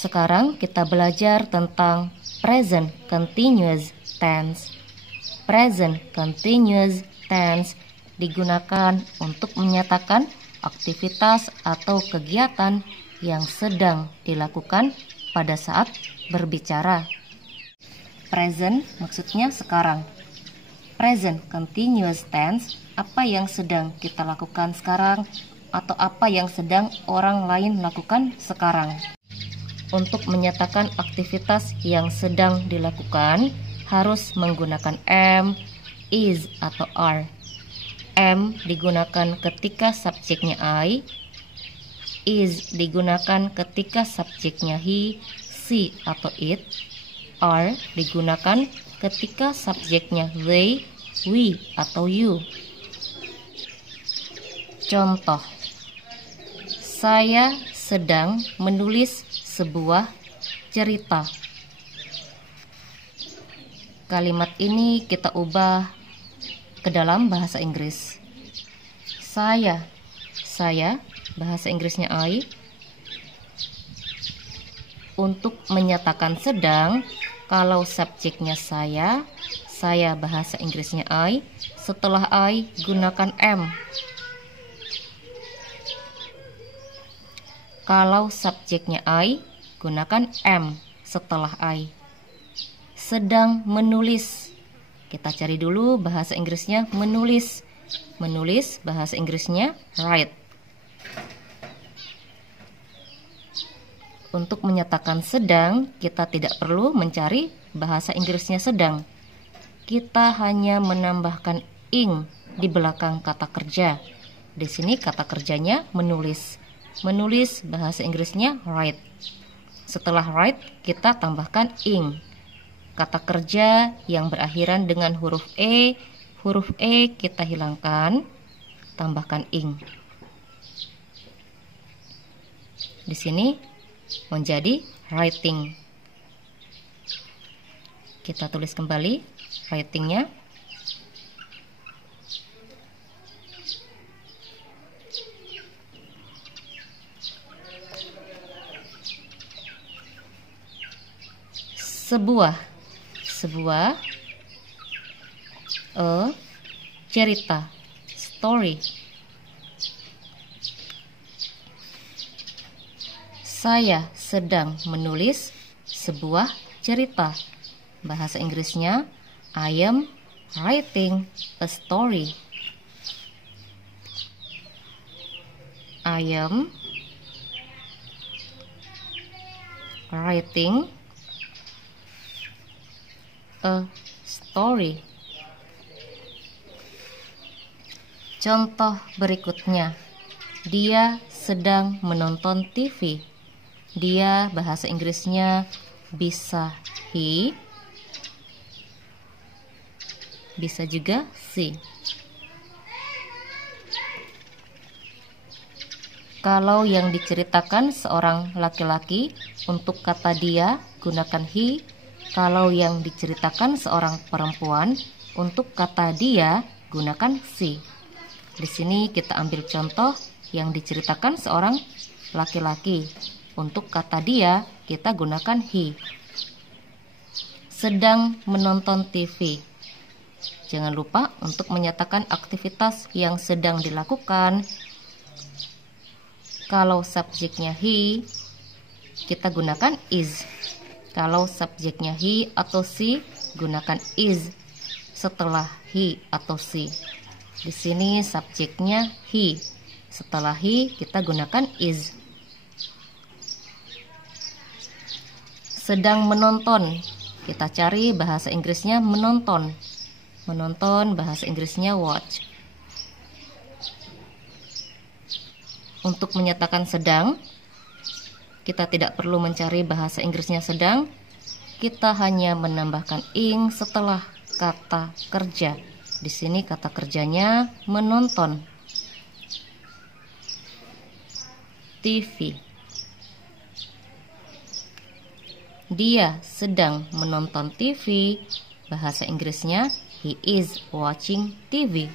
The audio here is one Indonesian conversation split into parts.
Sekarang kita belajar tentang present continuous tense. Present continuous tense digunakan untuk menyatakan aktivitas atau kegiatan yang sedang dilakukan pada saat berbicara. Present maksudnya sekarang. Present continuous tense, apa yang sedang kita lakukan sekarang atau apa yang sedang orang lain lakukan sekarang. Untuk menyatakan aktivitas yang sedang dilakukan, harus menggunakan am, is, atau are. Am digunakan ketika subjeknya I, is digunakan ketika subjeknya he, she, atau it, are digunakan ketika subjeknya they, we, atau you. Contoh, saya sedang menulis sebuah cerita. Kalimat ini kita ubah ke dalam bahasa Inggris. Saya bahasa Inggrisnya I. Untuk menyatakan sedang, kalau subjeknya saya bahasa Inggrisnya I. Setelah I gunakan am. Kalau subjeknya I, gunakan am setelah I. Sedang menulis. Kita cari dulu bahasa Inggrisnya menulis. Menulis bahasa Inggrisnya write. Untuk menyatakan sedang, kita tidak perlu mencari bahasa Inggrisnya sedang. Kita hanya menambahkan ing di belakang kata kerja. Di sini kata kerjanya menulis. Menulis bahasa Inggrisnya write. Setelah write, kita tambahkan ing. Kata kerja yang berakhiran dengan huruf E kita hilangkan, tambahkan ing. Di sini menjadi writing. Kita tulis kembali writingnya. Sebuah cerita, story. Saya sedang menulis sebuah cerita. Bahasa Inggrisnya I am writing a story. I am writing a story. Contoh berikutnya, dia sedang menonton TV. Dia bahasa Inggrisnya bisa he, bisa juga she. Kalau yang diceritakan seorang laki-laki, untuk kata dia gunakan he. Kalau yang diceritakan seorang perempuan, untuk kata dia gunakan she. Di sini kita ambil contoh yang diceritakan seorang laki-laki. Untuk kata dia kita gunakan he. Sedang menonton TV. Jangan lupa untuk menyatakan aktivitas yang sedang dilakukan. Kalau subjeknya he, kita gunakan is. Kalau subjeknya he atau she, gunakan is setelah he atau she. Di sini subjeknya he. Setelah he kita gunakan is. Sedang menonton. Kita cari bahasa Inggrisnya menonton. Menonton bahasa Inggrisnya watch. Untuk menyatakan sedang, kita tidak perlu mencari bahasa Inggrisnya sedang. Kita hanya menambahkan ing setelah kata kerja. Di sini kata kerjanya menonton TV. Dia sedang menonton TV. Bahasa Inggrisnya he is watching TV.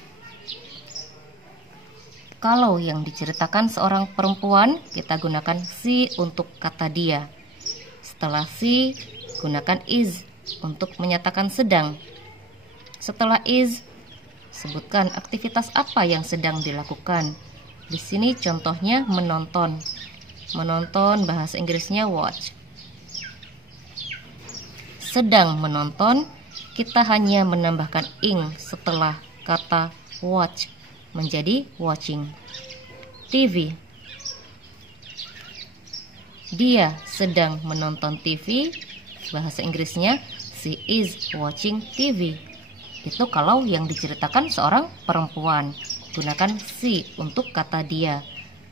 Kalau yang diceritakan seorang perempuan, kita gunakan she untuk kata dia. Setelah si, gunakan is untuk menyatakan sedang. Setelah is, sebutkan aktivitas apa yang sedang dilakukan. Di sini contohnya menonton. Menonton bahasa Inggrisnya watch. Sedang menonton, kita hanya menambahkan ing setelah kata watch menjadi watching. TV. Dia sedang menonton TV. Bahasa Inggrisnya she is watching TV. Itu kalau yang diceritakan seorang perempuan, gunakan she untuk kata dia.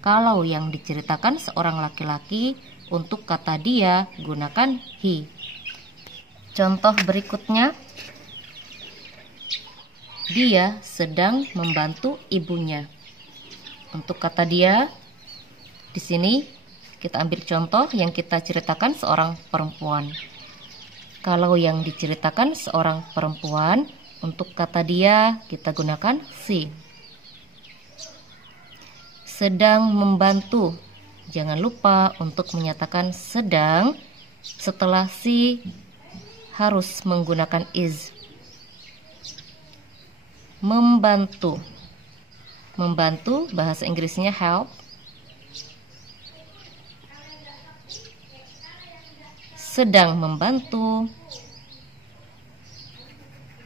Kalau yang diceritakan seorang laki-laki, untuk kata dia gunakan he. Contoh berikutnya, dia sedang membantu ibunya. Untuk kata dia, di sini kita ambil contoh yang kita ceritakan seorang perempuan. Kalau yang diceritakan seorang perempuan, untuk kata dia kita gunakan she. Sedang membantu. Jangan lupa untuk menyatakan sedang setelah she harus menggunakan is. Membantu. Membantu bahasa Inggrisnya help. Sedang membantu.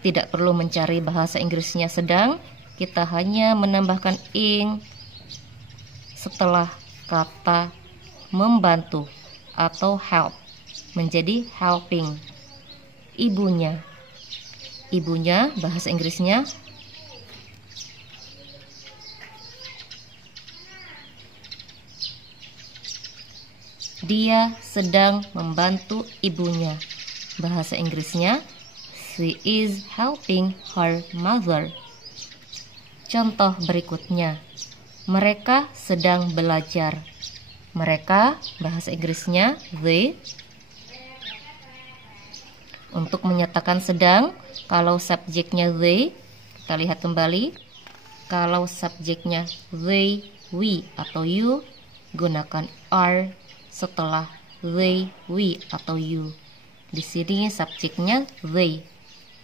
Tidak perlu mencari bahasa Inggrisnya sedang, kita hanya menambahkan ing setelah kata membantu atau help menjadi helping. Ibunya. Ibunya bahasa Inggrisnya dia sedang membantu ibunya. Bahasa Inggrisnya she is helping her mother. Contoh berikutnya, mereka sedang belajar. Mereka bahasa Inggrisnya they. Untuk menyatakan sedang, kalau subjeknya they, kita lihat kembali. Kalau subjeknya they, we atau you, gunakan are setelah they, we atau you. Di sini subjeknya they.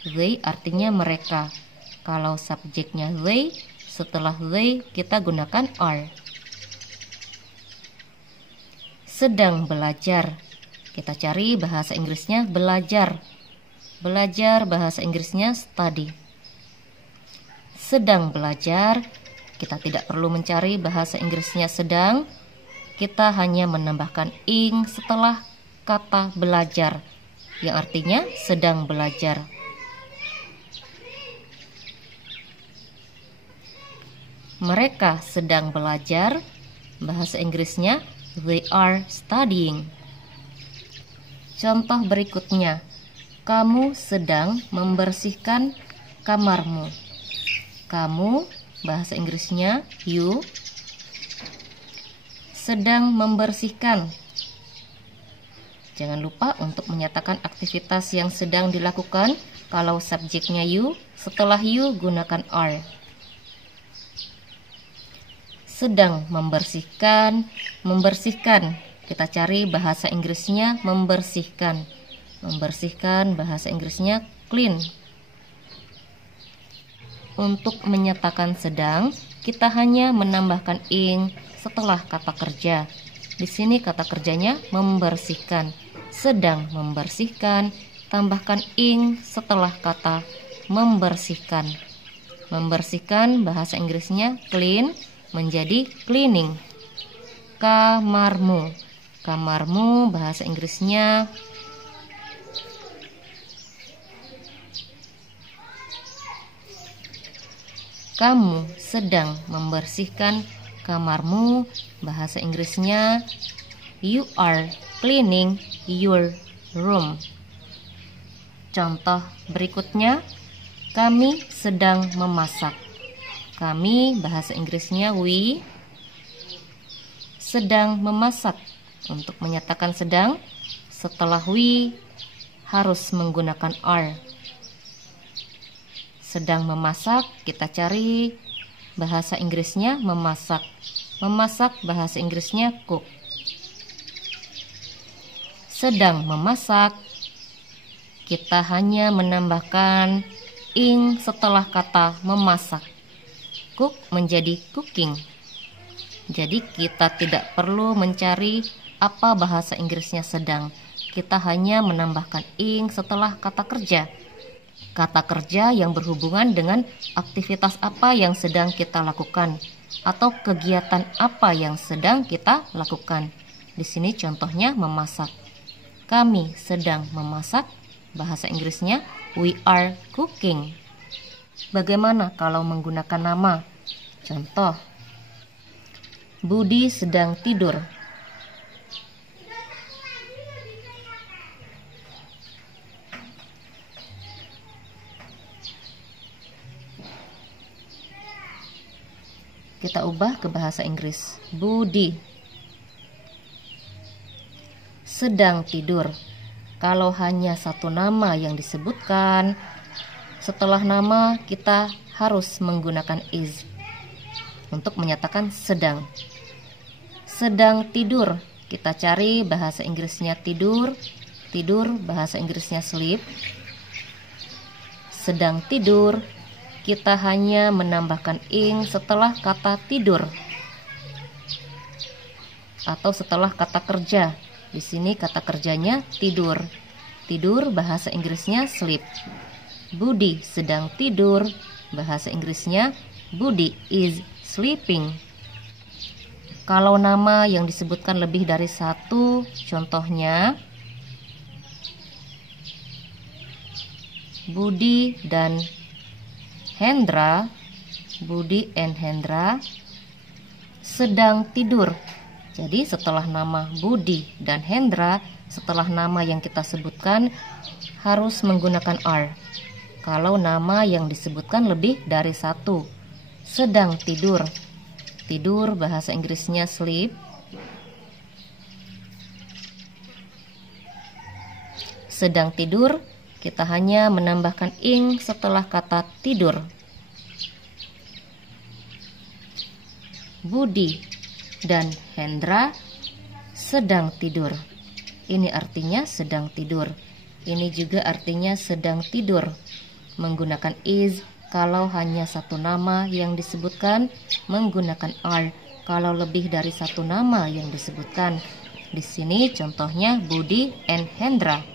They artinya mereka. Kalau subjeknya they, setelah they kita gunakan are. Sedang belajar. Kita cari bahasa Inggrisnya belajar. Belajar bahasa Inggrisnya study. Sedang belajar, kita tidak perlu mencari bahasa Inggrisnya sedang. Kita hanya menambahkan ing setelah kata belajar, yang artinya sedang belajar. Mereka sedang belajar, bahasa Inggrisnya they are studying. Contoh berikutnya, kamu sedang membersihkan kamarmu. Kamu, bahasa Inggrisnya you, sedang membersihkan. Jangan lupa untuk menyatakan aktivitas yang sedang dilakukan. Kalau subjeknya you, setelah you gunakan are. Sedang membersihkan. Membersihkan, kita cari bahasa Inggrisnya membersihkan. Membersihkan bahasa Inggrisnya clean. Untuk menyatakan sedang, kita hanya menambahkan ing setelah kata kerja. Di sini kata kerjanya membersihkan. Sedang membersihkan, tambahkan ing setelah kata membersihkan. Membersihkan bahasa Inggrisnya clean menjadi cleaning. Kamarmu. Kamarmu bahasa Inggrisnya kamu sedang membersihkan kamarmu, bahasa Inggrisnya you are cleaning your room. Contoh berikutnya, kami sedang memasak. Kami bahasa Inggrisnya we, sedang memasak. Untuk menyatakan sedang, setelah we harus menggunakan are. Sedang memasak, kita cari bahasa Inggrisnya memasak. Memasak bahasa Inggrisnya cook. sedang memasak, kita hanya menambahkan ing setelah kata memasak. Cook menjadi cooking. Jadi kita tidak perlu mencari apa bahasa Inggrisnya sedang. Kita hanya menambahkan ing setelah kata kerja. Kata kerja yang berhubungan dengan aktivitas apa yang sedang kita lakukan atau kegiatan apa yang sedang kita lakukan. Di sini contohnya memasak. Kami sedang memasak. Bahasa Inggrisnya we are cooking. Bagaimana kalau menggunakan nama? Contoh, Budi sedang tidur. Kita ubah ke bahasa Inggris. Budi sedang tidur. Kalau hanya satu nama yang disebutkan, setelah nama kita harus menggunakan is untuk menyatakan sedang. Sedang tidur, kita cari bahasa Inggrisnya tidur. Tidur bahasa Inggrisnya sleep. Sedang tidur, kita hanya menambahkan ing setelah kata tidur atau setelah kata kerja. Di sini kata kerjanya tidur. Tidur bahasa Inggrisnya sleep. Budi sedang tidur, bahasa Inggrisnya Budi is sleeping. Kalau nama yang disebutkan lebih dari satu, contohnya Budi dan Hendra. Budi and Hendra sedang tidur. Jadi setelah nama Budi dan Hendra, setelah nama yang kita sebutkan harus menggunakan are. Kalau nama yang disebutkan lebih dari satu. Sedang tidur. Tidur bahasa Inggrisnya sleep. Sedang tidur, kita hanya menambahkan ing setelah kata tidur. Budi dan Hendra sedang tidur. Ini artinya sedang tidur. Ini juga artinya sedang tidur. Menggunakan is kalau hanya satu nama yang disebutkan, menggunakan are kalau lebih dari satu nama yang disebutkan. Di sini contohnya Budi and Hendra.